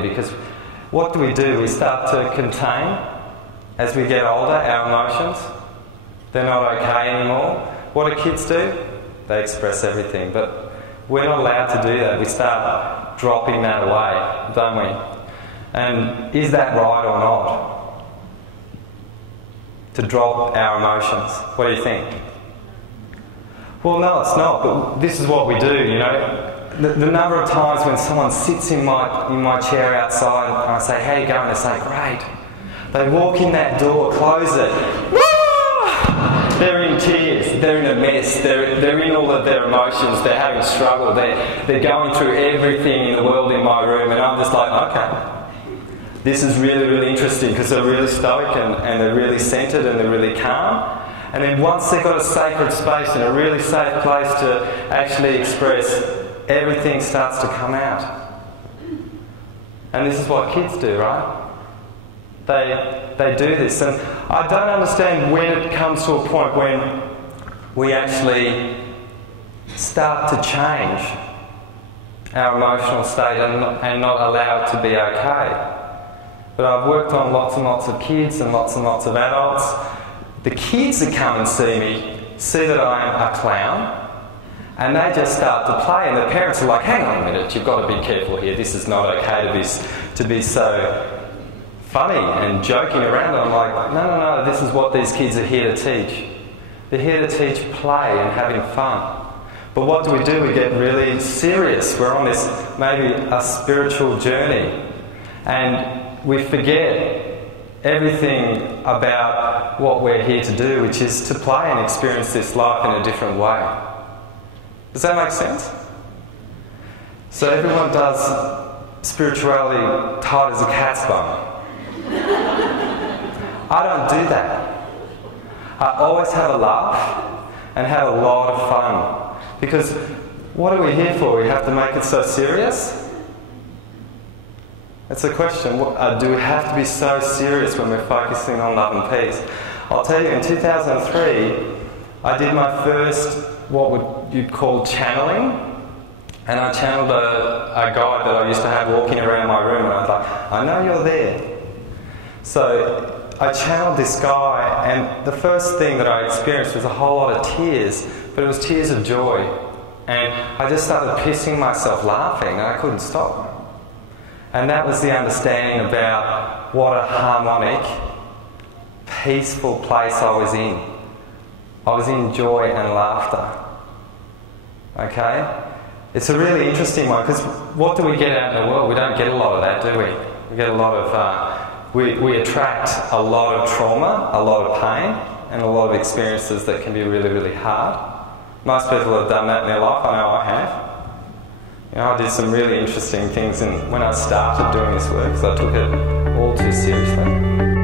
here, because what do? We start to contain, as we get older, our emotions. They're not okay anymore. What do kids do? They express everything, but we're not allowed to do that. We start dropping that away, don't we? And is that right or not? To drop our emotions? What do you think? Well, no, it's not, but this is what we do, you know. The number of times when someone sits in my chair outside and I say, "How you going?" They say, "Great." They walk in that door, close it. Woo! They're in tears, they're in a mess, they're in all of their emotions, they're having struggle, they're going through everything in the world in my room, and I'm just like, okay. This is really, really interesting, because they're really stoic and they're really centred and they're really calm. And then once they've got a sacred space and a really safe place to actually express, everything starts to come out. And this is what kids do, right? They do this. And I don't understand when it comes to a point when we actually start to change our emotional state and not allow it to be okay. But I've worked on lots and lots of kids and lots of adults. The kids that come and see me see that I am a clown, and they just start to play, and the parents are like, "Hang on a minute, you've got to be careful here, this is not okay to be so funny and joking around." And I'm like, no, this is what these kids are here to teach. They're here to teach play and having fun. But what do? We get really serious. We're on this, maybe a spiritual journey, and we forget everything about what we're here to do, which is to play and experience this life in a different way. Does that make sense? So everyone does spirituality tight as a cat's bum. I don't do that. I always have a laugh and have a lot of fun. Because what are we here for? We have to make it so serious? That's a question. Do we have to be so serious when we're focusing on love and peace? I'll tell you, in 2003, I did my first, what would you call, channeling. And I channeled a guide that I used to have walking around my room, and I was like, "I know you're there." So I channeled this guy, and the first thing that I experienced was a whole lot of tears, but it was tears of joy. And I just started pissing myself laughing, and I couldn't stop. And that was the understanding about what a harmonic, peaceful place I was in. I was in joy and laughter. Okay? It's a really interesting one, because what do we get out in the world? We don't get a lot of that, do we? We get a lot of... we attract a lot of trauma, a lot of pain, and a lot of experiences that can be really, really hard. Most people have done that in their life. I know I have. You know, I did some really interesting things when I started doing this work, because I took it all too seriously.